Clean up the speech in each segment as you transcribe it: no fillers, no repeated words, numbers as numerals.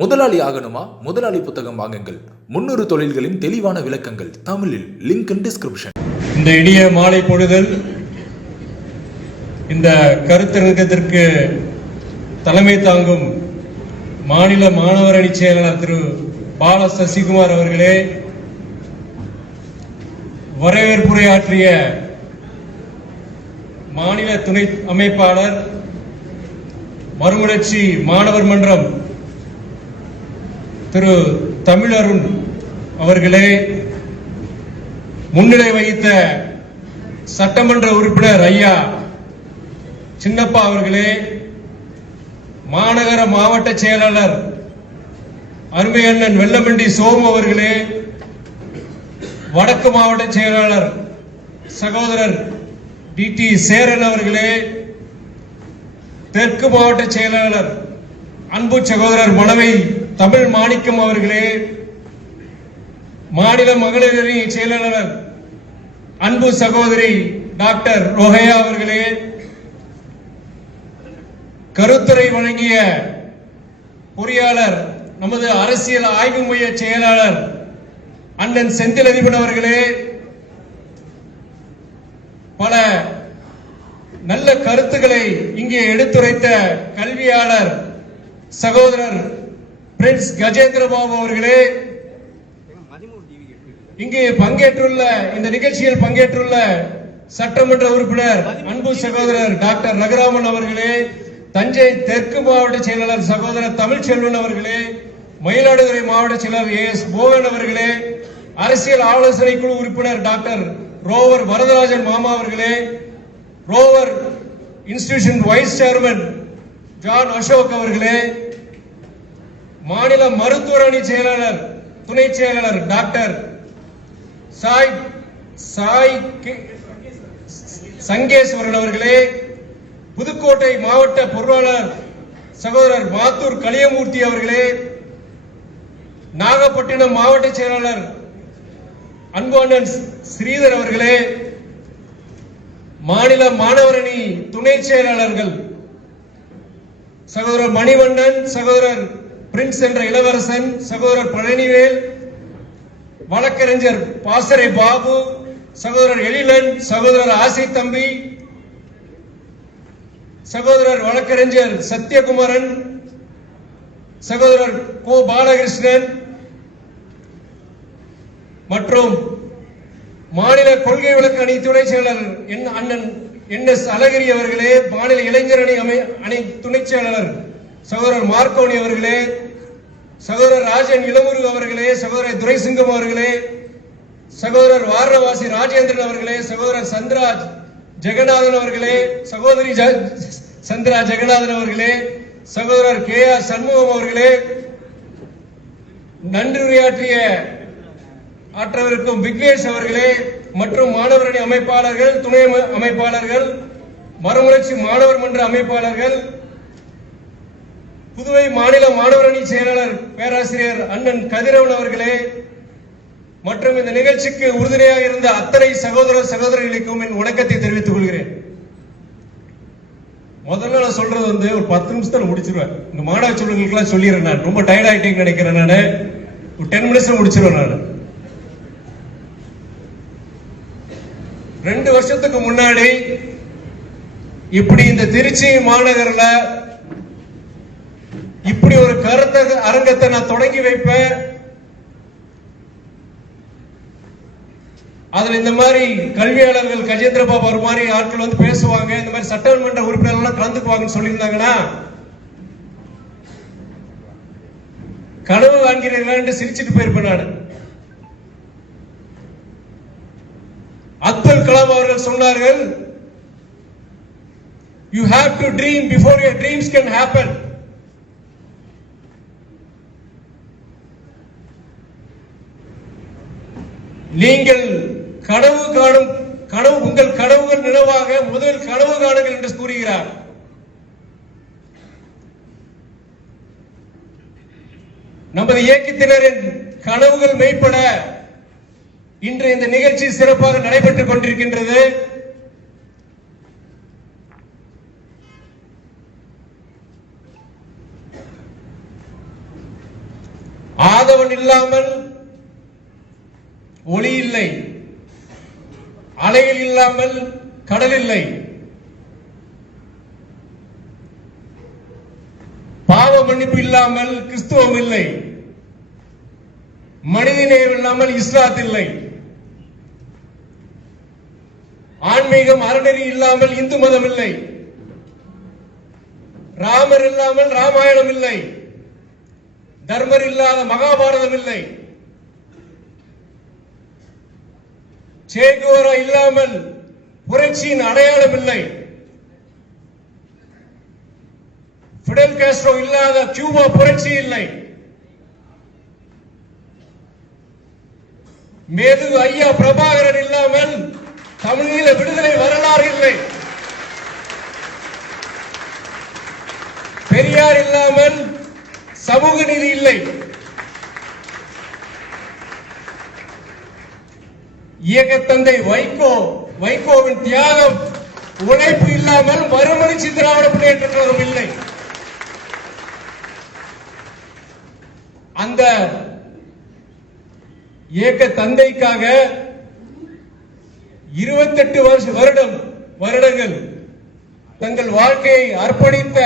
முதலாளி ஆகணுமா? முதலாளி புத்தகம் வாங்குங்கள். 300 தொழில்களின் தெளிவான விளக்கங்கள் தமிழில். Link in description. இந்த இனிய மாலை பொழுதில் இந்த கருத்தரங்கத்திற்கு தலைமை தாங்கும் மாநில மாணவர் அணி செயலாளர் திரு பால சசிகுமார் அவர்களே, வரவேற்புரையாற்றிய மாநில துணை அமைப்பாளர் மறுமலர்ச்சி மாணவர் மன்றம் திரு தமிழருண் அவர்களே, முன்னிலை வகித்த சட்டமன்ற உறுப்பினர் ஐயா சின்னப்பா அவர்களே, மாநகர மாவட்ட செயலாளர் அருமை அண்ணன் வெள்ளமண்டி சோமு அவர்களே, வடக்கு மாவட்ட செயலாளர் சகோதரர் டி சேரன் அவர்களே, தெற்கு மாவட்ட செயலாளர் அன்பு சகோதரர் மணவை தமிழ் மாணிக்கம் அவர்களே, மாநில மகளிர் அணி செயலாளர் அன்பு சகோதரி டாக்டர் ரோஹையா அவர்களே, கருத்துரை வழங்கிய பொறியாளர் நமது அரசியல் ஆய்வு மைய செயலாளர் அண்ணன் செந்தில் அதிபன் அவர்களே, பல நல்ல கருத்துக்களை இங்கே எடுத்துரைத்த கல்வியாளர் சகோதரர் பிரின்ஸ் கஜேந்திர பாபு அவர்களே, இங்கே பங்கேற்றுள்ள இந்த நிகழ்ச்சியில் பங்கேற்றுள்ள சட்டமன்ற உறுப்பினர் அன்பு சகோதரர் டாக்டர் ரகுராமன் அவர்களே, தஞ்சை தெற்கு மாவட்ட செயலாளர் சகோதரர் தமிழ்ச்செல்வன் அவர்களே, மயிலாடுதுறை மாவட்ட செயலாளர் எஸ் மோகன் அவர்களே, அரசியல் ஆலோசனை குழு உறுப்பினர் டாக்டர் ரோவர் வரதராஜன் மாமா அவர்களே, rover institution vice chairman John Ashok அவர்களே, மாநில மருத்துவர் அணி செயலாளர் துணை செயலாளர் டாக்டர் சாய் சங்கேஸ்வரன் அவர்களே, புதுக்கோட்டை மாவட்ட பொருளாளர் சகோதரர் மாத்தூர் கலியமூர்த்தி அவர்களே, நாகப்பட்டினம் மாவட்ட செயலாளர் அன்பு அண்ணன் ஸ்ரீதர் அவர்களே, மாநில மாணவர் அணி துணை செயலாளர்கள் சகோதரர் மணிவண்ணன், சகோதரர் பிரின்ஸ் என்ற இளவரசன், சகோதரர் பழனிவேல், வழக்கறிஞர் பாசறை பாபு, சகோதரர் எழிலன், சகோதரர் ஆசை தம்பி, சகோதரர் வழக்கறிஞர் சத்யகுமாரன், சகோதரர் கோ பாலகிருஷ்ணன் மற்றும் மாநில கொள்கை விளக்க அணி துணை செயலாளர் அண்ணன் என்.எஸ். அழகிரி அவர்களே, மாநில இளைஞர் அணி துணை செயலாளர் சகோதரர் மார்க்கோனி அவர்களே, சகோதரர் ராஜன் இளமுருகு அவர்களே, சகோதரர் துரைசிங்கம் அவர்களே, சகோதரர் வாரணவாசி ராஜேந்திரன் அவர்களே, சகோதரர் சந்திராஜ் ஜெகநாதன் அவர்களே, சகோதரி சந்திரா ஜெகநாதன் அவர்களே, சகோதரர் கே ஆர் சண்முகம் அவர்களே, நன்றியுரையாற்றிய ஆற்றவிருக்கும் விக்னேஷ் அவர்களே மற்றும் மாணவர் அணி அமைப்பாளர்கள், துணை அமைப்பாளர்கள், மறுமலர்ச்சி மாணவர் மன்ற அமைப்பாளர்கள், புதுவை மாநில மாணவர் அணி செயலாளர் பேராசிரியர் அண்ணன் கதிரவன் அவர்களே மற்றும் இந்த நிகழ்ச்சிக்கு உறுதுணையாக இருந்த அத்தனை சகோதர சகோதரிகளுக்கும் என் வணக்கத்தை தெரிவித்துக் கொள்கிறேன். முதல்ல நான் சொல்றது ஒரு 10 நிமிஷத்துல முடிச்சிருவேன். இந்த மாணவ சொல்லுங்களுக்கெல்லாம் சொல்லிடுறேன். நான் ரொம்ப டயர்ட் ஆயிட்டேன்னு நினைக்கிறேன். நான் ஒரு 10 மினிட்ஸ்ல முடிச்சிருவேன். நான் 2 வருஷத்துக்கு முன்னாடி இப்படி இந்த திருச்சி மாநகரில் இப்படி ஒரு கருத்த அரங்கத்தை நான் தொடங்கி வைப்பேன். அதுல இந்த மாதிரி கல்வியாளர்கள் கஜேந்திர பாபு மாதிரி ஆட்கள் வந்து பேசுவாங்க, இந்த மாதிரி சட்டமன்ற உறுப்பினர்கள் கலந்துக்குவாங்கன்னு சொல்லியிருந்தாங்கன்னா கனவு காண்கிறீர்களா என்று சிரிச்சுட்டு போயிருப்பேன். நான் அப்துல் கலாம் அவர்கள் சொன்னார்கள், you have to dream before your dreams can happen. நீங்கள் உங்கள் கனவுகள் நினைவாக முதல் கனவு காணுங்கள் என்று கூறுகிறார். நமது இயக்கத்தினரின் கனவுகள் மெய்ப்பட இன்று இந்த நிகழ்ச்சி சிறப்பாக நடைபெற்றுக் கொண்டிருக்கின்றது. ஆதவன் இல்லாமல் ஒளி இல்லை, அலையில் இல்லாமல் கடல் இல்லை, பாவ மன்னிப்பு இல்லாமல் கிறிஸ்துவம் இல்லை, மனிதநேயம் இல்லாமல் இஸ்லாத் இல்லை, ஆன்மீகம் அறநெறி இல்லாமல் இந்து மதம் இல்லை, ராமர் இல்லாமல் ராமாயணம் இல்லை, தர்மர் இல்லாத மகாபாரதம் இல்லை, சேகோரா இல்லாமல் புரட்சியின் அடையாளம் இல்லை, பிடல் காஸ்ட்ரோ இல்லாத கியூபா புரட்சி இல்லை, மேது ஐயா பிரபாகரன் இல்லாமல் தமிழீழ விடுதலை வரலாறு இல்லை, பெரியார் இல்லாமல் சமூக நீதி இல்லை, இயக்கத்தந்தை வைகோவின் தியாகம் உழைப்பு இல்லாமல் மறுமலர்ச்சி திராவிட முன்னேற்ற கழகம் இல்லை. அந்த இயக்க தந்தைக்காக 28 வருடங்கள் தங்கள் வாழ்க்கையை அர்ப்பணித்த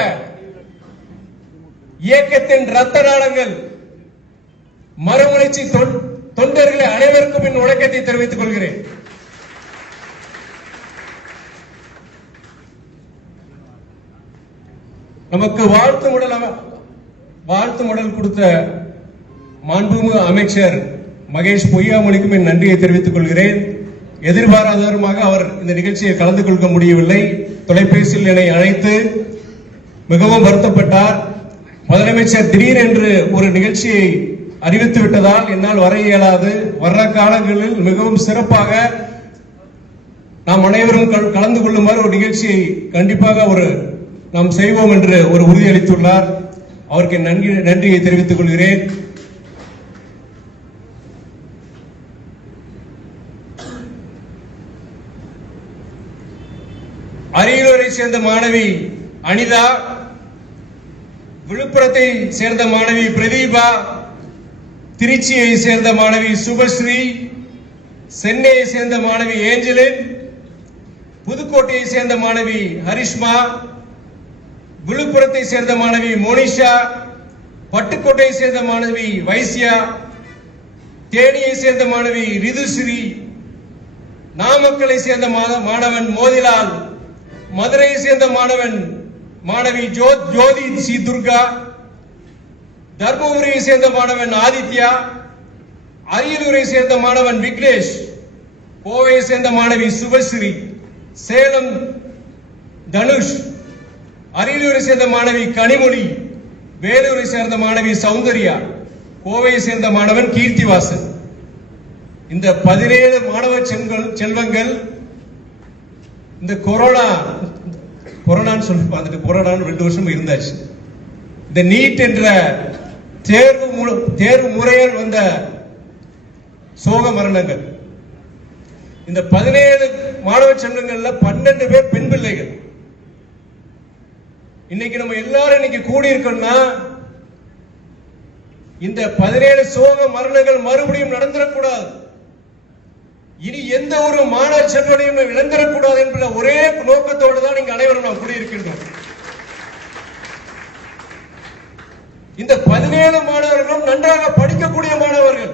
இயக்கத்தின் ரத்த நாளங்கள் மறுமலர்ச்சி தொண்டர்களை அனைவருக்கும் என் வணக்கத்தை தெரிவித்துக் கொள்கிறேன். நமக்கு வாழ்த்து மடல் கொடுத்த மாண்புமிகு அமைச்சர் மகேஷ் பொய்யாமொழிக்கும் என் நன்றியை தெரிவித்துக் கொள்கிறேன். எதிர்பாராதவருமாக அவர் இந்த நிகழ்ச்சியில் கலந்து கொள்ள முடியவில்லை. தொலைபேசியில் என்னை அழைத்து மிகவும் வருத்தப்பட்டார். முதலமைச்சர் திடீரென்று ஒரு நிகழ்ச்சியை அறிவித்து விட்டதால் என்னால் வர இயலாது. வர்ற காலங்களில் மிகவும் சிறப்பாக நாம் அனைவரும் கலந்து கொள்ளுமாறு ஒரு நிகழ்ச்சியை கண்டிப்பாக நாம் செய்வோம் என்று ஒரு உறுதியளித்துள்ளார். அவருக்கு நன்றியை தெரிவித்துக் கொள்கிறேன். அரியலூரை சேர்ந்த மாணவி அனிதா, விழுப்புரத்தை சேர்ந்த மாணவி பிரதீபா, திருச்சியை சேர்ந்த மாணவி சுபஸ்ரீ, சென்னையை சேர்ந்த மாணவி ஏஞ்சலின், புதுக்கோட்டையை சேர்ந்த மாணவி ஹரிஷ்மா, விழுப்புரத்தை சேர்ந்த மாணவி மோனிஷா, பட்டுக்கோட்டையை சேர்ந்த மாணவி வைசியா, தேனியை சேர்ந்த மாணவி ரிதுஸ்ரீ, நாமக்கலை சேர்ந்த மாணவன் மோதிலால், மதுரையை சேர்ந்த மாணவி ஜோதி சி துர்கா, தர்மபுரியை சேர்ந்த மாணவன் ஆதித்யா, அரியலூரை சேர்ந்த மாணவன் விக்னேஷ், கோவையை சேர்ந்த மாணவி சுபஸ்ரீ, சேலம் தனுஷ், அரியலூரை சேர்ந்த மாணவி கனிமொழி, வேலூரை சேர்ந்த மாணவி சௌந்தர்யா, கோவையை சேர்ந்த மாணவன் கீர்த்திவாசன். இந்த 17 மாணவ செல்வங்கள் இந்த கொரோனான்னு சொல்லி பார்த்துட்டு கொரோனான்னு 2 வருஷம் இருந்தாச்சு. இந்த நீட் என்ற தேர்வு முறையால் வந்த சோக மரணங்கள். இந்த 17 மாணவ செல்வங்கள்ல 12 பேர் பெண் பிள்ளைகள். இன்னைக்கு நம்ம எல்லாரும் இன்னைக்கு கூடி இருக்கோம்னா இந்த 17 சோக மரணங்கள் மறுபடியும் நடந்துடக்கூடாது. இனி எந்த ஒரு மாணவ செல்வனையும் இழந்துடக்கூடாது என்ற ஒரே நோக்கத்தோடு தான் நீங்க அனைவரும் நாம் கூடியிருக்கின்றோம். இந்த 17 மாணவர்களும் நன்றாக படிக்கக்கூடிய மாணவர்கள்.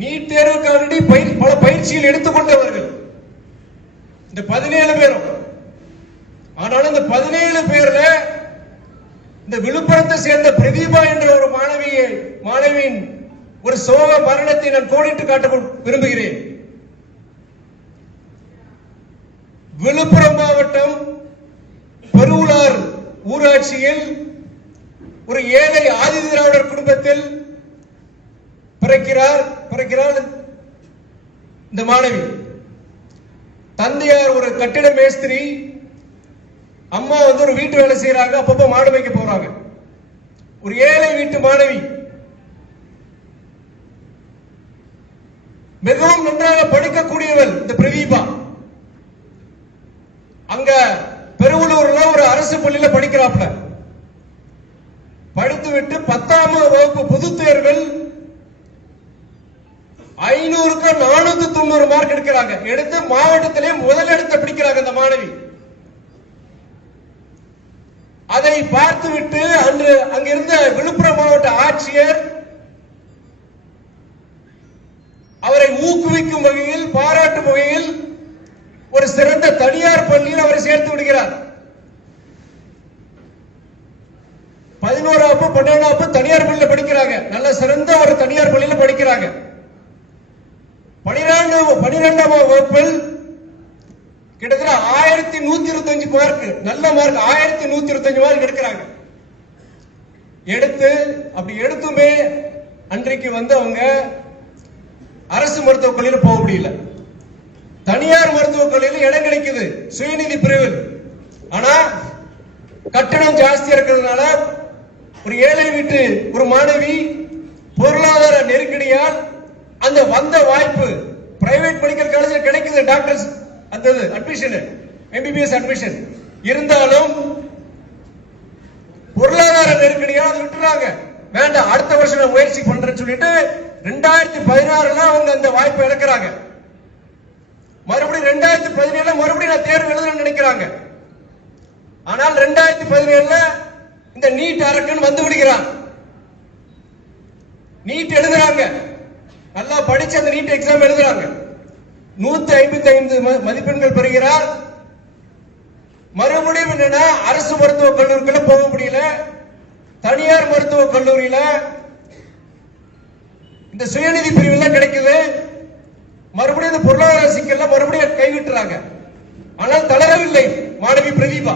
நீட் தேர்வுக்காண்டி பல பயிற்சியில் எடுத்துக்கொண்டவர்கள் இந்த 17 பேரும். ஆனாலும் இந்த 17 பேர்ல இந்த விழுப்புரத்தை சேர்ந்த பிரதீபா என்ற ஒரு மாணவியின் ஒரு சோக மரணத்தை நான் கோடிட்டு காட்ட விரும்புகிறேன். விழுப்புரம் மாவட்டம் பெருவுளார் ஊராட்சியில் ஒரு ஏழை ஆதி திராவிடர் குடும்பத்தில் பிறக்கிறார் இந்த மாணவி. தந்தையார் ஒரு கட்டிட மேஸ்திரி, அம்மா ஒரு வீட்டு வேலை செய்யறாங்க, அப்பப்போ மாடு மேய்க்க போறாங்க. ஒரு ஏழை வீட்டு மாணவி, மிகவும் நன்றாக படிக்கக்கூடியவள் இந்த பிரதீபா. அங்க பெருவலூர்ல ஒரு அரசு பள்ளியில படிக்கிறாப்ல. படித்துவிட்டு 10ஆம் வகுப்பு பொதுத் தேர்வில் 500க்கு 490 மார்க் எடுக்கிறாங்க. எடுத்து மாவட்டத்திலே முதலிடத்தை பிடிக்கிறாங்க அந்த மாணவி. அதை பார்த்துவிட்டு அன்று அங்கிருந்த விழுப்புரம் மாவட்ட ஆட்சியர் அவரை ஊக்குவிக்கும் வகையில், பாராட்டும் வகையில் ஒரு சிறந்த தனியார் பள்ளியில் அவரை சேர்த்து விடுகிறார். 11ஆம் 12ஆம் தனியார் பள்ளியில் படிக்கிறாங்க. நல்ல சிறந்த ஒரு தனியார் பள்ளியில் படிக்கிறாங்க. 12ஆம் வகுப்பில் கிட்டத்தட்ட 1125 மார்க், நல்ல மார்க், 1125 மார்க் எடுக்கிறாங்க. அப்படி எடுத்துமே அன்றைக்கு அவங்க அரசு மருத்துவக் கல்லூரியில் போக முடியல. தனியார் மருத்துவக் கல்லூரியில் இடம் கிடைக்குது சுயநிதி பிரிவில். ஆனா கட்டணம் ஜாஸ்தியா இருக்கிறதுனால ஒரு ஏழை வீட்டு ஒரு மாணவி பொருளாதார நெருக்கடியால் அந்த வந்த வாய்ப்பு பிரைவேட் மெடிக்கல் காலேஜில் கிடைக்குது, டாக்டர்ஸ் அந்த அட்மிஷன், MBBS அட்மிஷன் இருந்தாலும் பொருளாதார நெருக்கடியால் அதை விட்டுறாங்க. வேண்டாம், அடுத்த வருஷம் நான் முயற்சி பண்றேன்னு சொல்லிட்டு 2016 அவங்க அந்த வாய்ப்பை இழக்கிறாங்க. மறுபடியும் 2017 மறுபடியும் நான் தேர்வு எழுதுறேன்னு நினைக்கிறாங்க. ஆனால் 2017 இந்த நீட் அரக்கன் வந்து விடுகிறான். நீட் எழுதுறாங்க, நல்லா படிச்சு அந்த நீட் எக்ஸாம் எழுதுறாங்க. 155 மதிப்பெண்கள் பெறுகிறார். மறுபடியும் என்னன்னா அரசு மருத்துவக் கல்லூரிக்குள்ள போக முடியல. தனியார் மருத்துவக் கல்லூரியில இந்த சுயநிதி பிரிவில் கிடைக்குது. மறுபடியும் இந்த பொருளாதார சிக்கல்ல மறுபடியும் கைவிட்டுறாங்க. ஆனால் தளரவில்லை மாணவி பிரதீபா.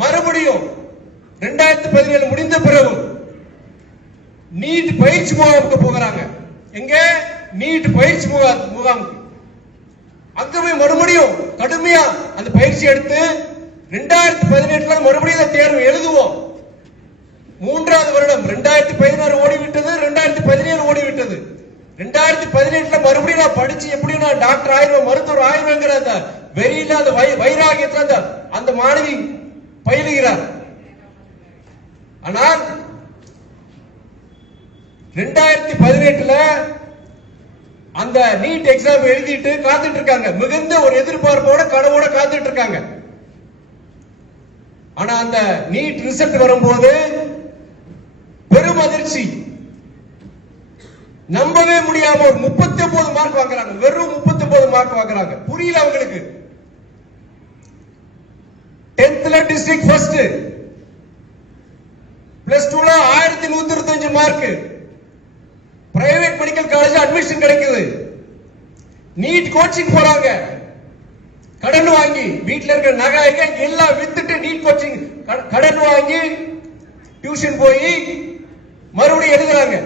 மறுபடியும் 2017 முடிந்த பிறகு நீட் பயிற்சி முகாமுக்கு போகிறாங்க. எங்க? நீட் பயிற்சி முகாமுக்கு. அங்கவே மறுபடியும் கடுமையா அந்த பயிற்சி எடுத்து 2018 மறுபடியும் தேர்வு எழுதுவோம். 3வது வருடம் 2016 ஓடிவிட்டது, 2017 ஓடிவிட்டது. 2018 மறுபடியும் நான் படிச்சு எப்படி நான் டாக்டர் ஆயிரம், மருத்துவர் ஆயிரங்கிற அந்த வெறியில அந்த வைராகியத்துல அந்த மாணவி பயிலுகிறார். ஆனால் 2018 அந்த நீட் எக்ஸாம் எழுதிட்டு காத்துட்டு இருக்காங்க. மிகுந்த ஒரு எதிர்பார்ப்போட கனவோட காத்துட்டு இருக்காங்க. ஆனா அந்த நீட் ரிசல்ட் வரும்போது பெரும் அதிர்ச்சி. நம்பவே முடியாம ஒரு 39 மார்க் வாங்குறாங்க. வெறும் 39 மார்க் வாங்குறாங்க. புரியல அவங்களுக்கு. 10th district first, +2 1125 mark. Private medical college admission கிடைக்குது. நீட் கோச்சிங் போறாங்க. கடன் வாங்கி வீட்டில் இருக்கிற நகை எல்லாம் வித்துட்டு நீட் கோச்சிங் கடன் வாங்கி டியூஷன் போய் மறுபடியும் எழுதுறாங்க.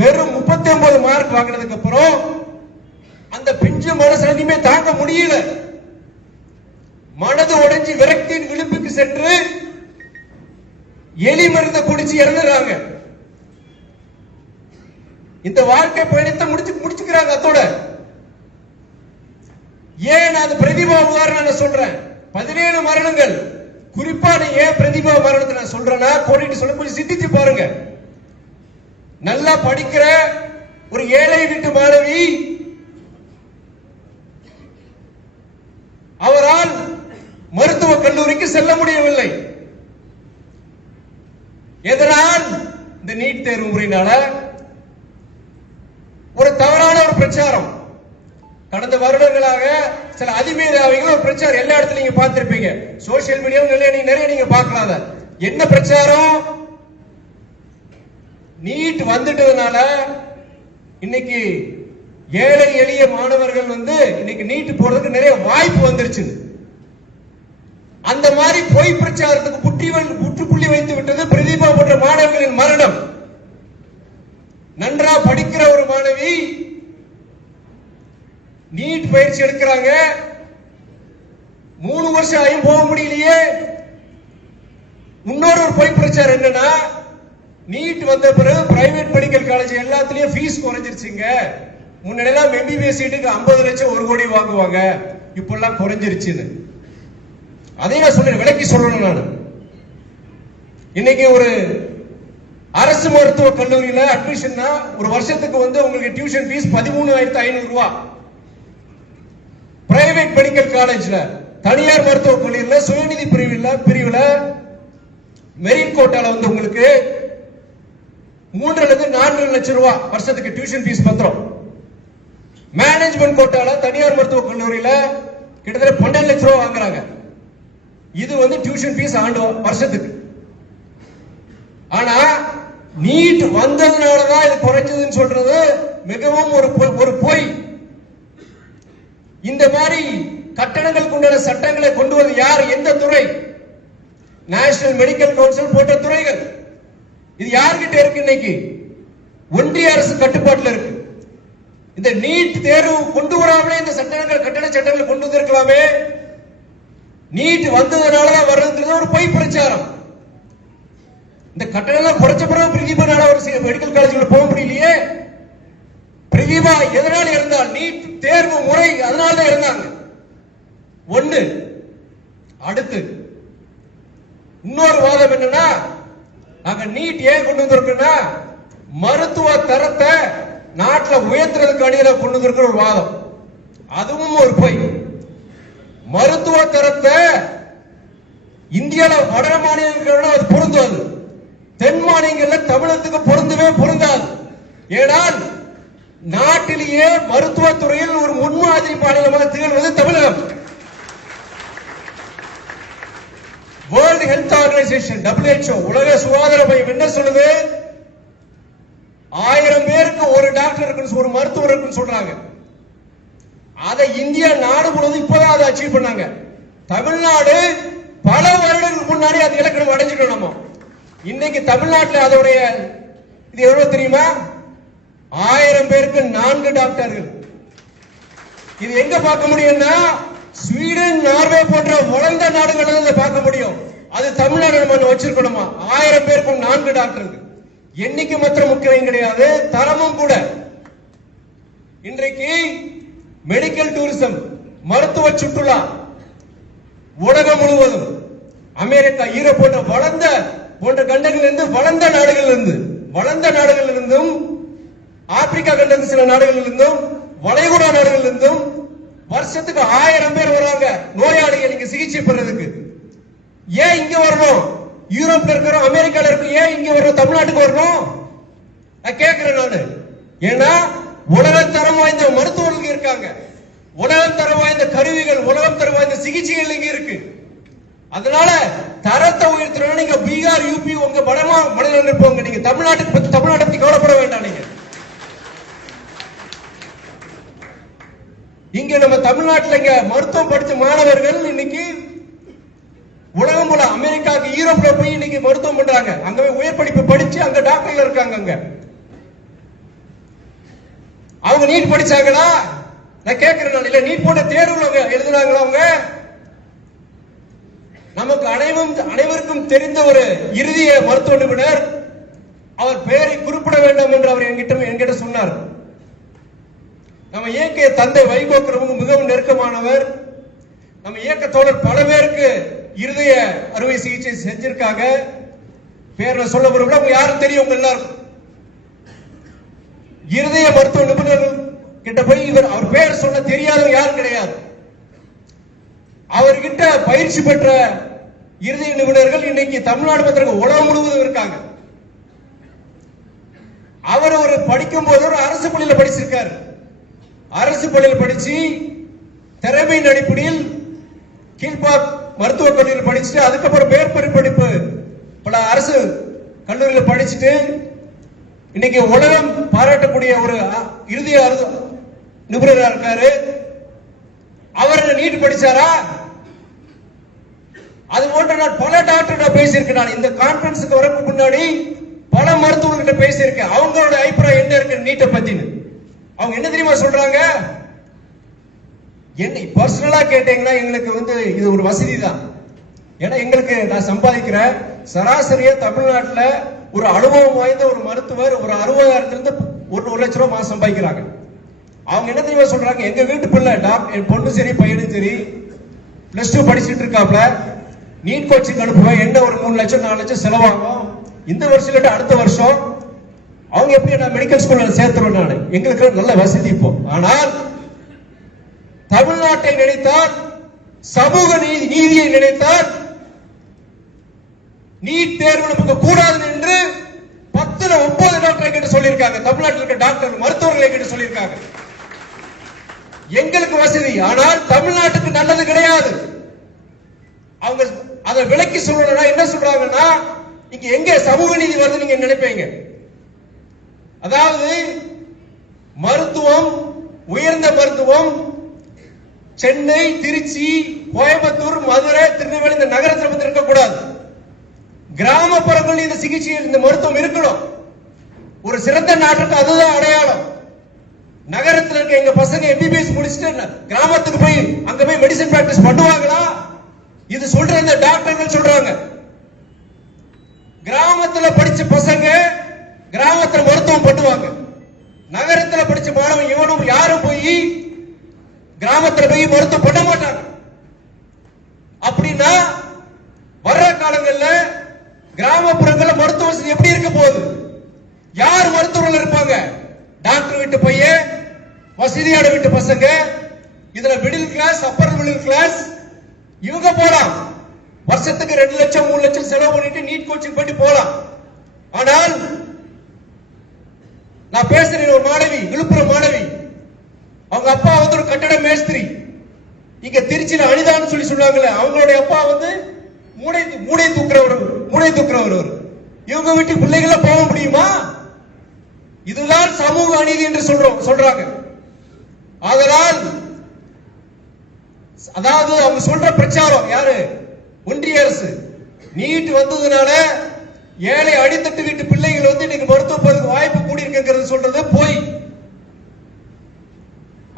வெறும் 39 மார்க் வாங்கினதுக்கு அப்புறம் அந்த பிஞ்சு மனசு எதுவுமே தாங்க முடியல. மனது உடைஞ்சி விரக்தியின் விளிம்புக்கு சென்று எலி மருந்தை குடிச்சு இறந்துறாங்க. இந்த வாழ்க்கை பயணத்தை முடிச்சுக்கிறாங்க. அத்தோட ஏன் அது பிரதிபா உதாரணம் நான் சொல்றேன். 17 மரணங்கள். குறிப்பா ஏன் பிரதிபா மரணத்தை நான் சொல்றேன்னா, கோடிட்டு சொல்ல கொஞ்சம் சிந்திச்சு பாருங்க. நல்லா படிக்கிற ஒரு ஏழை வீட்டு மாணவி, அவரால் மருத்துவக் கல்லூரிக்கு செல்ல முடியவில்லை. எதனால்? இந்த நீட் தேர்வு முறையினால. ஒரு தவறான ஒரு பிரச்சாரம். கடந்த வருடங்களாக சில அதிமேதாவிகள் ஒரு பிரச்சாரம் எல்லா இடத்துல நீங்க பார்த்திருப்பீங்க. சோசியல் மீடியாவும் நிறைய நீங்க பார்க்கலாம். என்ன பிரச்சாரம்? நீட் வந்துட்டதுனால இன்னைக்கு ஏழை எளிய மாணவர்கள் இன்னைக்கு நீட் போறதுக்கு நிறைய வாய்ப்பு வந்துருச்சு. அந்த மாதிரி பொய் பிரச்சாரத்துக்கு முற்றுப்புள்ளி வைத்து விட்டது பிரதீபா போன்ற மாணவர்களின் மரணம். நன்றா படிக்கிற ஒரு மாணவி நீட் பயிற்சி எடுக்கிறாங்க. 3 வருஷம் ஆயும் போக முடியலையே. இன்னொரு ஒரு பொய் பிரச்சாரம் என்னன்னா, நீட் வந்த பிறகு பிரைவேட் மெடிக்கல் காலேஜ் எல்லாத்துலயும் ஃபீஸ் குறைஞ்சிருச்சுங்க. முன்னாடியெல்லாம் MBBS சீட்டுக்கு 50 லட்சம் 1 கோடி வாங்குவாங்க, இப்பெல்லாம் குறைஞ்சிருச்சுன்னு. அதையும் நான் சொல்றேன், விளக்கி சொல்லணும். நான் இன்னைக்கு ஒரு அரசு மருத்துவக் கல்லூரியில அட்மிஷன்னா ஒரு வருஷத்துக்கு வந்து உங்களுக்கு டியூஷன் ஃபீஸ் 13,500 ரூபாய். பிரைவேட் மெடிக்கல் காலேஜ்ல தனியார் மருத்துவக் கல்லூரியில சுயநிதி பிரிவுல மெரிட் கோட்டால வந்து உங்களுக்கு 3-4 லட்சம் ரூபாய் வருஷத்துக்கு டியூஷன் ஃபீஸ் பத்திரம். மேனேஜ்மெண்ட் கோட்டால தனியார் மருத்துவக் கல்லூரியில கிட்டத்தட்ட 12 லட்சம் ரூபாய் வாங்குறாங்க. இது வந்து டியூஷன் ஃபீஸ் ஆண்டு வருஷத்துக்கு. ஆனா நீட் வந்ததுனாலதான் இது குறைஞ்சதுன்னு சொல்றது மிகவும் ஒரு பொய். இந்த மாதிரி கட்டணங்களுக்கு உண்டான சட்டங்களை கொண்டு வந்து யார், எந்த துறை? நேஷனல் மெடிக்கல் கவுன்சில் போன்ற துறைகள். இது யார்கிட்ட இருக்கு? இன்னைக்கு ஒன்றிய அரசு கட்டுப்பாட்டில் இருக்கு. இந்த நீட் தேர்வு கொண்டு வராமலே இந்த சட்டங்கள், கட்டண சட்டங்களை கொண்டு வந்திருக்கலாமே. நீட் வந்ததுனாலதான் வர்றதுன்றது ஒரு பொய் பிரச்சாரம். இந்த கட்டணம் குறைச்ச பிறகு பிரதீபானால ஒரு மெடிக்கல் காலேஜ்ல போக முடியலையே. பிரதீபா எதனால இருந்தால் நீட் தேர்வு முறை அதனால தான் இருந்தாங்க. ஒண்ணு. அடுத்து இன்னொரு வாதம் என்னன்னா, நாங்க நீட் ஏன் கொண்டு வந்திருக்கோம்னா மருத்துவ தரத்தை நாட்டில் உயர்த்துறதுக்கு அடியில கொண்டு வந்திருக்கிற ஒரு வாதம். அதுவும் ஒரு பொய். மருத்துவ தரத்தை இந்தியாவில் வட மாநிலங்களோட அது பொருந்தாது. தென் மாநிலங்கள்ல தமிழகத்துக்கு பொருந்தவே பொருந்தாது. ஏனால் நாட்டிலேயே மருத்துவத்துறையில் ஒரு முன்மாதிரி மாநிலமாக திகழ்வது தமிழகம். வேர்ல்ட் ஹெல்த் ஆர்கனைசேஷன் WHO உலக சுகாதார மையம் என்ன சொல்லுது? 1000 பேருக்கு ஒரு டாக்டர் இருக்குன்னு, ஒரு மருத்துவர் இருக்குன்னு சொல்றாங்க. அதை இந்தியா நாடு முழுவதும் இப்பதான் அதை அச்சீவ் பண்ணாங்க. தமிழ்நாடு பல வருடங்களுக்கு முன்னாடி அது இலக்கணம் அடைஞ்சிட்டோம். நம்ம இன்னைக்கு தமிழ்நாட்டில் அதோடைய இது எவ்வளவு தெரியுமா? 1000 பேருக்கு 4 டாக்டர்கள். இது எங்க பார்க்க முடியும்னா ஸ்வீடன், நார்வே போன்ற வளர்ந்த நாடுகள் பார்க்க முடியும். அது தமிழ்நாடு நம்ம வச்சிருக்கணுமா? 1000 பேருக்கும் 4 டாக்டர்கள். எண்ணிக்கை மாத்திரம் முக்கியம் கிடையாது, தரமும் கூட. இன்றைக்கு மெடிக்கல் டூரிசம், மருத்துவ சுற்றுலா உலகம் முழுவதும் அமெரிக்கா, ஈரோப் போன்ற கண்டங்களிலிருந்து, வளர்ந்த நாடுகளிலிருந்தும் ஆப்பிரிக்கா கண்ட சில நாடுகளிலிருந்தும் வளைகுடா நாடுகளிலிருந்தும் வருஷத்துக்கு 1000 பேர் வராங்க நோயாளிகள் இங்க சிகிச்சை பெறதுக்கு. ஏன் இங்க வரணும்? யூரோப்ல இருக்கிறோம், அமெரிக்கால இருக்கு, ஏன் இங்க வரணும்? தமிழ்நாட்டுக்கு வரணும் கேட்கிறேன் நானு. ஏன்னா உலகத்தரம் வாய்ந்த மருத்துவர்கள் இருக்காங்க, உலகத்தரம் வாய்ந்த கருவிகள், உலகத்தரம் வாய்ந்த சிகிச்சைகள் இங்க இருக்கு. அதனால தரத்தை உயர்த்தணும். நீங்க பீகார், யூபி, உங்க மாநிலம் இருப்பவங்க, நீங்க தமிழ்நாட்டை பத்தி கவலைப்பட வேண்டாம். நீங்க இங்க நம்ம தமிழ்நாட்டில் இங்க மருத்துவம் படிச்ச மாணவர்கள் இன்னைக்கு உலகம் போல அமெரிக்காவுக்கு, யூரோப்ல போய் இன்னைக்கு மருத்துவம் பண்றாங்க. அங்க போய் உயர் படிப்பு படிச்சு அங்க டாக்டர்கள் இருக்காங்க. அங்க அவங்க நீட் படிச்சாங்களா? நான் கேட்கிறேன். இல்ல நீட் போட்ட தேர்வுல எழுதுனாங்களா? அவங்க நமக்கு அனைவருக்கும் தெரிந்த ஒரு இறுதிய மருத்துவ நிபுணர், அவர் பெயரை குறிப்பிட வேண்டாம் என்று அவர் என்கிட்ட சொன்னார். நம்ம இயக்க தந்தை வைகோக்கிறவங்க மிகவும் நெருக்கமானவர். நம்ம இயக்க தோழர் பல பேருக்கு இருதய அறுவை சிகிச்சை செஞ்சிருக்காங்க. பேர் சொல்ல விரும்பல, யாரும் தெரியும் உங்க எல்லாருக்கும். இருதய மருத்துவ நிபுணர்கள் கிட்ட போய் அவர் பேர் சொன்ன தெரியாதவங்க யாரும் கிடையாது. அவர்கிட்ட பயிற்சி பெற்ற இருதய நிபுணர்கள் இன்னைக்கு தமிழ்நாடு பத்திரிகை உலகம் முழுவதும் இருக்காங்க. அவர் ஒரு படிக்கும் போது ஒரு அரசு பள்ளியில படிச்சிருக்காரு. அரசு பள்ளியில் படிச்சு திறமையின் அடிப்படையில் கீழ்பாக் மருத்துவக் கல்லூரியில் படிச்சுட்டு அதுக்கப்புறம் மேற்படி படிப்பு பல அரசு கல்லூரியில் படிச்சுட்டு இன்னைக்கு உலகம் பாராட்டக்கூடிய ஒரு இறுதிய நிபுணராக இருக்காரு. அவர் நீட் படிச்சாரா? அது போன்ற நான் பல டாக்டர் பேசியிருக்கேன். நான் இந்த கான்பரன்ஸுக்கு வரக்கு முன்னாடி பல மருத்துவர்கிட்ட பேசியிருக்கேன். அவங்களோட அபிப்பிராயம் என்ன இருக்கு நீட்டை பத்தின்னு. அவங்க என்ன தெரியுமா சொல்றாங்க? என்ன பர்சனலா கேட்டீங்கன்னா எங்களுக்கு இது ஒரு வசதி தான். ஏன்னா எங்களுக்கு நான் சம்பாதிக்கிறேன் சராசரியா தமிழ்நாட்டில் ஒரு அனுபவம் வாய்ந்த ஒரு மருத்துவர் ஒரு 60,000 1 லட்சம் ரூபாய் மாசம் சம்பாதிக்கிறாங்க. அவங்க என்ன தெரியுமா சொல்றாங்க? எங்க வீட்டு பிள்ளை என் பொண்ணு சரி பையனும் சரி +2 படிச்சுட்டு இருக்காப்ல, நீட் கோச்சிங் அனுப்புவேன், என்ன ஒரு 3 லட்சம் 4 லட்சம் செலவாகும். இந்த வருஷம் இல்லாட்டி அடுத்த வருஷம் அவங்க எப்படி நான் மெடிக்கல் ஸ்கூல்ல சேர்த்துருவேன். நான் எங்களுக்கு நல்ல வசதி இப்போ. ஆனால் தமிழ்நாட்டை நினைத்தால், சமூக நீதியை நினைத்தால் நீட் தேர்வு நமக்கு கூடாது என்று 10ல 9 டாக்டரை கிட்ட சொல்லியிருக்காங்க. தமிழ்நாட்டில் இருக்க டாக்டர் மருத்துவர்களை கிட்ட சொல்லியிருக்காங்க. எங்களுக்கு வசதி, ஆனால் தமிழ்நாட்டுக்கு நல்லது கிடையாது. அவங்க அதை விலக்கி சொல்லணும்னா என்ன சொல்றாங்கன்னா, இங்க எங்க சமூக நீதி வருது நீங்க நினைப்பீங்க. அதாவது மருத்துவம், உயர்ந்த மருத்துவம் சென்னை, திருச்சி, கோயம்புத்தூர், மதுரை, திருநெல்வேலி இந்த நகரத்தில் வந்து இருக்கக்கூடாது. கிராமப்புறங்களில் இந்த சிகிச்சை, இந்த மருத்துவம் இருக்கணும். ஒரு சிறந்த நாட்டுக்கு அதுதான் அடையாளம். நகரத்தில் இருக்க எங்க பசங்க எம்பிபிஎஸ் முடிச்சுட்டு கிராமத்துக்கு போய் அங்க போய் மெடிசன் பிராக்டிஸ் பண்ணுவாங்களா? இது சொல்ற இந்த டாக்டர்கள் சொல்றாங்க. கிராமத்துல படிச்ச பசங்க கிராமத்துல மருத்துவம் பண்ணுவாங்க. நகரத்துல படிச்ச மாணவன் இவனும் யாரும் போய் கிராமத்துல போய் மருத்துவம் பண்ண மாட்டாங்க. அப்படின்னா வர்ற காலங்களில் கிராமப்புறங்கள்ல மருத்துவ வசதி எப்படி இருக்க போகுது? யார் மருத்துவர்கள் இருப்பாங்க? டாக்டர் வீட்டு பையன், வசதியான வீட்டு பசங்க, இதுல middle class, upper middle class இவங்க போலாம். வருஷத்துக்கு 2 லட்சம் 3 லட்சம் செலவு பண்ணிட்டு நீட் கோச்சிங் பண்ணி போலாம். ஆனால் நான் பேசுறேன், ஒரு மாணவி, விழுப்புரம் மாணவி, அவங்க அப்பா வந்து ஒரு கட்டட மேஸ்திரி. இங்க திருச்சியில அனிதான்னு சொல்லி சொல்லுவாங்கல்ல, அவங்களுடைய அப்பா வந்து மூடை தூக்குறவர். இவங்க வீட்டு பிள்ளைகள போக முடியுமா? இதுதான் சமூக அநீதி என்று சொல்றாங்க. அதனால் அதாவது அவங்க சொல்ற பிரச்சாரம் யாரு? ஒன்றிய அரசு. நீட் வந்ததுனால ஏழை அடித்தட்டு வீட்டு பிள்ளைகள் வந்து இன்னைக்கு மருத்துவ படிப்புக்கு வாய்ப்பு கூடி இருக்குங்கிறது சொல்றது போய்.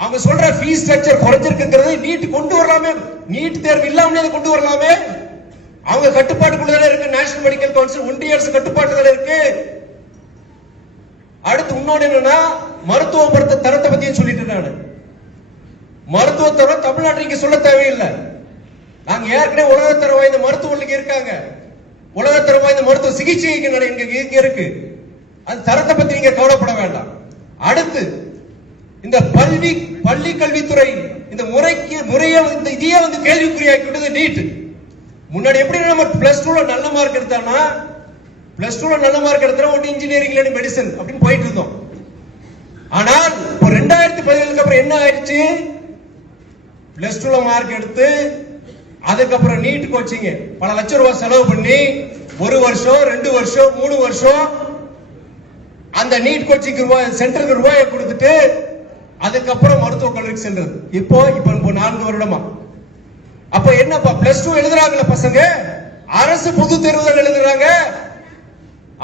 அவங்க சொல்ற ஃபீஸ் ஸ்ட்ரக்சர் குறைஞ்சிருக்குங்கிறது நீட் கொண்டு வரலாமே, நீட் தேர்வு இல்லாமலே கொண்டு வரலாமே. அவங்க கட்டுப்பாட்டுக்குள்ள இருக்கு. நேஷனல் மெடிக்கல் கவுன்சில் ஒன்றிய அரசு கட்டுப்பாட்டுல இருக்கு. அடுத்து இன்னொன்னு என்னன்னா, மருத்துவ தரத்தை பத்தியும் சொல்லிட்டு நான். மருத்துவ தரம் தமிழ்நாட்டில் இங்க சொல்ல தேவையில்லை. நாங்க ஏற்கனவே உலகத்தரம் வாய்ந்த மருத்துவர்களுக்கு இருக்காங்க. உலகத்தரம் வாய்ந்த மருத்துவ சிகிச்சை இங்க இருக்கு. அந்த தரத்தை பத்தி நீங்க கவலைப்பட வேண்டாம். அடுத்து இந்த பள்ளி கல்வித்துறை இந்த முறையை இதையே வந்து கேள்விக்குறியாக்கிவிட்டது நீட். முன்னாடி எப்படி நம்ம பிளஸ் 2ல நல்ல மார்க் எடுத்தானா, பிளஸ் 2ல நல்ல மார்க் எடுத்தா ஒன்று இன்ஜினியரிங் இல்ல மெடிசன் அப்படின்னு போயிட்டு இருந்தோம். ஆனால் இப்போ 2017க்கு அப்புறம் என்ன ஆயிடுச்சு? பிளஸ் 2ல மார்க் எடுத்து அதுக்கப்புறம் நீட் கோச்சிங் பல லட்சம் ரூபாய் செலவு பண்ணி 1 வருஷம் 2 வருஷம் 3 வருஷம் அந்த நீட் கோச்சிங் சென்டருக்கு ரூபாயை கொடுத்துட்டு அதுக்கப்புறம் மருத்துவக் கல்லூரிக்கு சென்றது. இப்போ 4 வருடமா. அப்ப என்னப்பா பிளஸ் 2 எழுதுறாங்கல்ல பசங்க, அரசு பொது தேர்வு தான் எழுதுறாங்க.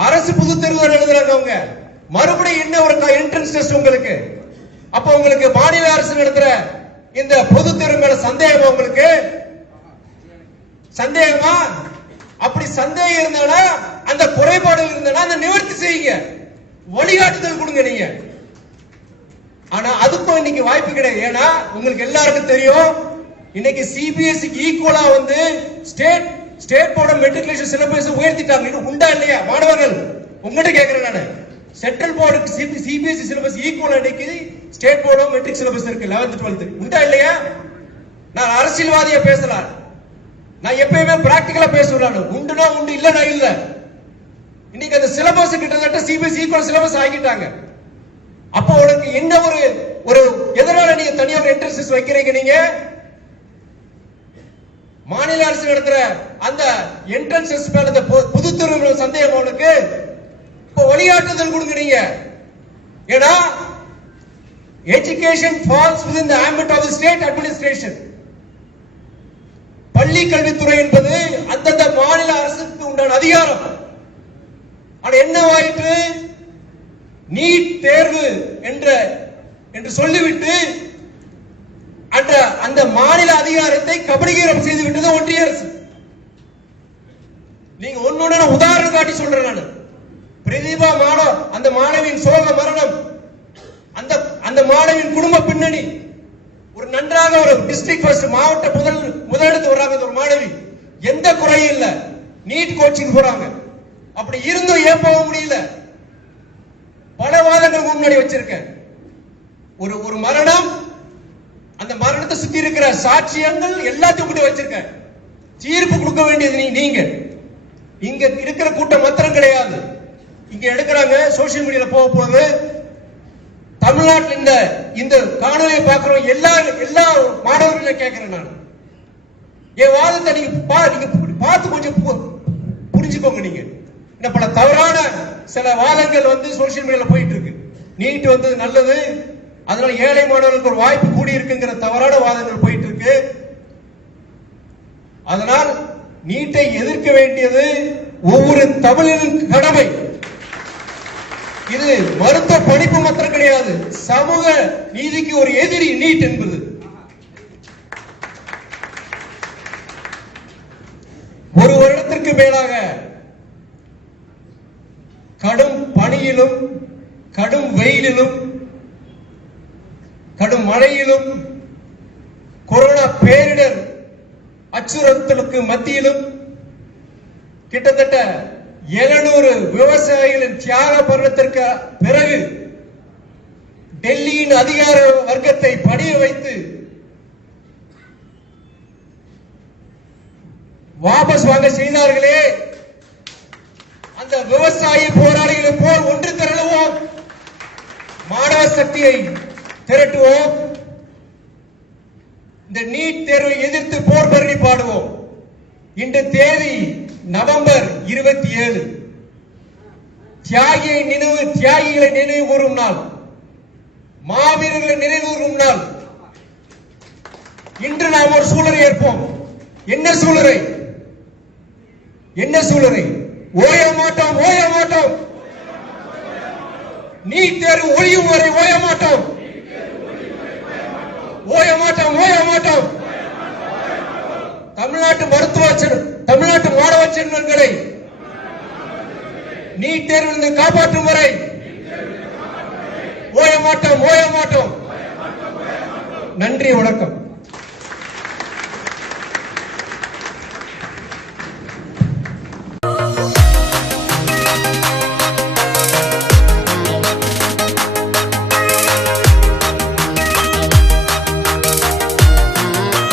அரசு பொது தேர்வு தான் எழுதுறாங்க. அவங்க மறுபடியும் என்ன ஒரு என்ட்ரன்ஸ் டெஸ்ட் உங்களுக்கு. அப்ப உங்களுக்கு மாநில அரசு நடத்துற இந்த பொது தேர்வு மேல சந்தேகமா? உங்களுக்கு சந்தேகமா? அப்படி சந்தேகம் இருந்தா, அந்த குறைபாடுகள் இருந்தா அந்த நிவர்த்தி செய்யுங்க, வழிகாட்டுதல் கொடுங்க நீங்க. ஆனா அதுக்கும் இன்னைக்கு வாய்ப்பு கிடையாது. ஏன்னா உங்களுக்கு எல்லாருக்கும் தெரியும், இன்னைக்கு சிபிஎஸ்சிக்கு ஈக்குவலா வந்து ஸ்டேட் போர்டு மெட்ரிகுலேஷன் சிலபஸ் உயர்த்திட்டாங்க. இது உண்டா இல்லையா? மாணவர்கள் உங்ககிட்ட கேட்கிறேன் நான். சென்ட்ரல் போர்டுக்கு சிபிஎஸ்சி சிலபஸ் ஈக்குவலா இன்னைக்கு ஸ்டேட் போர்டு மெட்ரிக் சிலபஸ் இருக்கு 11th 12th. உண்டா இல்லையா? நான் அரசியல்வாதியா பேசலாம், நான் எப்பயுமே பிராக்டிகலா பேசுறேன். உண்டுனா உண்டு, இல்லனா இல்ல. இன்னைக்கு அந்த சிலபஸ் கிட்டத்தட்ட சிபிஎஸ்சி ஈக்குவல் சிலபஸ் ஆகிட்டாங்க. அப்போ உனக்கு என்ன ஒரு எதனால நீங்க தனியார் என்ட்ரன்ஸ் டெஸ்ட் வைக்கிறீங்க? நீங்க மாநில அரசு நடத்துற அந்த என்ட்ரன்ஸ் டெஸ்ட் மேல அந்த பொது தேர்வு சந்தேகம் உனக்கு, இப்போ வழிகாட்டுதல் கொடுங்க நீங்க. ஏன்னா education falls within the ambit of the state administration. பள்ளி கல்வித்துறை என்பது அந்தந்த மாநில அரசுக்கு உண்டான அதிகாரம். ஆனா என்னவாயிற்று? நீட் தேர்வு என்று சொல்லிவிட்டு அந்த மாநில அதிகாரத்தை கபலீகரம் செய்து விட்டது ஒன்றிய அரசு. நீங்க ஒன்னொன்னு உதாரணம் காட்டி சொல்றேன் நான். பிரதீபா அந்த மாணவியின் சோக மரணம், அந்த மாணவியின் குடும்ப பின்னணி, ஒரு நன்றாக ஒரு டிஸ்ட்ரிக்ட் ஃபர்ஸ்ட் மாவட்ட முதலெடுத்து வர்றாங்க ஒரு மாணவி. எந்த குறையும் இல்ல. நீட் கோச்சிங் போறாங்க. அப்படி இருந்தும் ஏன் போக முடியல? பல வாதங்கள் முன்னாடி வச்சிருக்கேன். ஒரு மரணம், அந்த மரணத்தை சுத்தி இருக்கிற சாட்சியங்கள் எல்லாத்தையும் கூட வச்சிருக்கேன். தீர்ப்பு கொடுக்க வேண்டியது நீங்க. இங்க இருக்கிற கூட்டம் மாத்திரம் கிடையாது. இங்க எடுக்கிறாங்க, சோசியல் மீடியால போக போகுது. தமிழ்நாட்டில் இந்த காணொலியை பார்க்கிறோம் எல்லா மாணவர்களையும் கேட்கிறேன் நான். என் வாதத்தை நீங்க பார்த்து கொஞ்சம் புரிஞ்சுக்கோங்க. நீங்க என்ன பல தவறான சில வாதங்கள் சோசியல் மீடியால போயிட்டு இருக்கு. நீட் வந்தது நல்லது, அதனால ஏழை மாணவர்களுக்கு ஒரு வாய்ப்பு கூடி இருக்குங்கிற தவறான வாதங்கள் போயிட்டு இருக்கு. அதனால் நீட்டை எதிர்க்க வேண்டியது ஒவ்வொரு தமிழரின் கடமை. இது மருத்துவ படிப்பு மாத்திரம் கிடையாது, சமூக நீதிக்கு ஒரு எதிரி நீட் என்பது. ஒரு வருடத்திற்கு மேலாக கடும் பனியிலும் கடும் வெயிலிலும் கடும் மழையிலும் கொரோனா பேரிடர் அச்சுறுத்தலுக்கு மத்தியிலும் கிட்டத்தட்ட 700 விவசாயிகளின் தியாக மரணத்திற்கு பிறகு டெல்லியின் அதிகார வர்க்கத்தை பணிய வைத்து வாபஸ் வாங்க செய்தார்களே, அந்த விவசாய போராளிகளை போல் ஒன்று திரளுவோம், மாணவ சக்தியை திரட்டுவோம், இந்த நீட் தேர்வை எதிர்த்து போர் பரணி பாடுவோம். இன்று தேதி நவம்பர் 27. தியாகிகளை நினைவு கூறும் நாள், மாவீரர்களை நினைவு கூறும் நாள். இன்று நாம் ஒரு சூழலை ஏற்போம். என்ன சூழலை? ஓய மாட்டோம். நீட் தேர்வு ஒழியும் வரை ஓய மாட்டோம். தமிழ்நாட்டு மாணவ செல்வங்களை நீட் தேர்விலிருந்து காப்பாற்றும் வரை ஓய மாட்டோம். நன்றி, வணக்கம்.